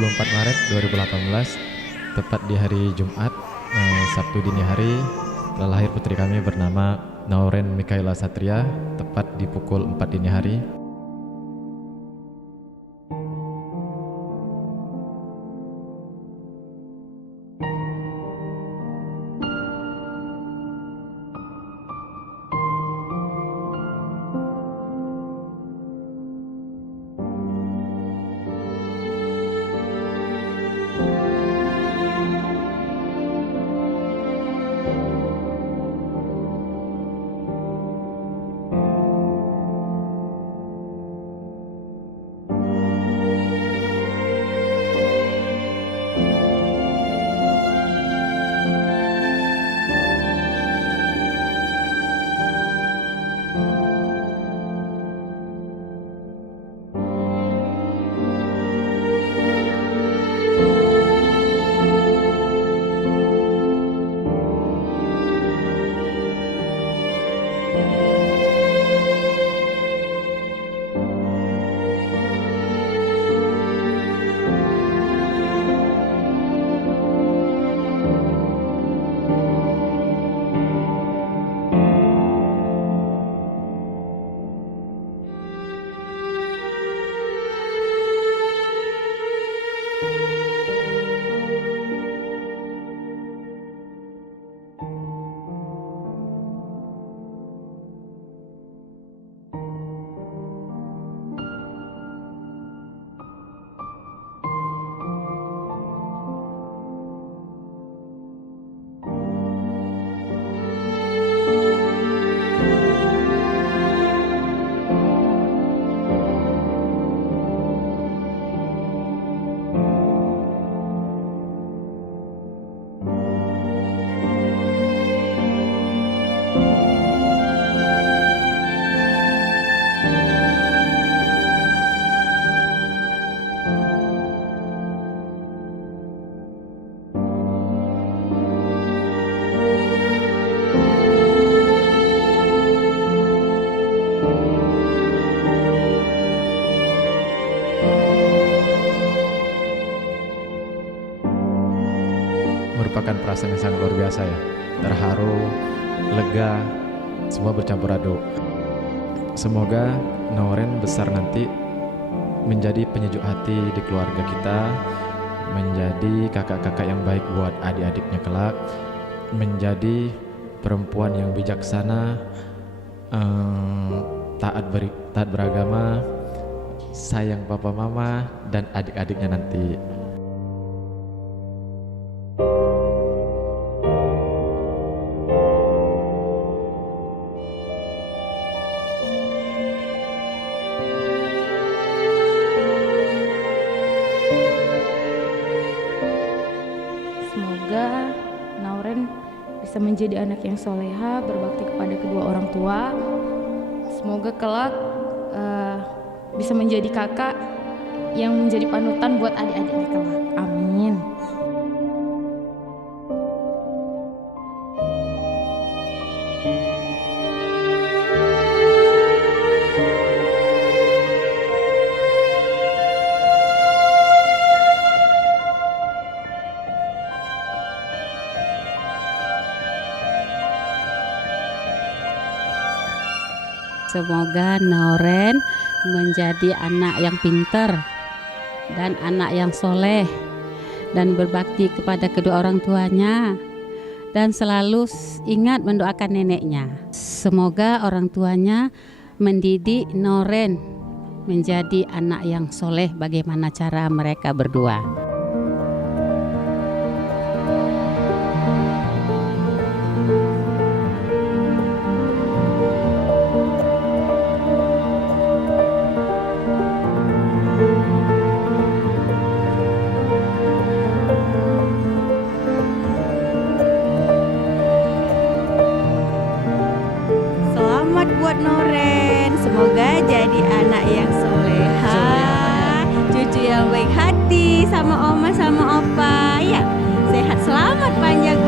24 Maret 2018, tepat di hari Jumat, Sabtu dini hari, telah lahir putri kami bernama Nauren Mikaela Satria, tepat di pukul 4 dini hari. Merupakan perasaan yang sangat luar biasa ya. Terharu, lega, semua bercampur aduk. Semoga Nauren besar nanti menjadi penyejuk hati di keluarga kita, menjadi kakak-kakak yang baik buat adik-adiknya kelak, menjadi perempuan yang bijaksana, taat beragama, sayang papa mama dan adik-adiknya nanti. Semoga Nauren bisa menjadi anak yang soleha, berbakti kepada kedua orang tua. Semoga kelak bisa menjadi kakak yang menjadi panutan buat adik-adiknya kelak. Amin. Semoga Nauren menjadi anak yang pintar dan anak yang soleh dan berbakti kepada kedua orang tuanya dan selalu ingat mendoakan neneknya. Semoga orang tuanya mendidik Nauren menjadi anak yang soleh bagaimana cara mereka berdua. Buat Nauren, semoga jadi anak yang soleha, cucu yang baik hati sama oma sama opa ya, sehat selamat panjang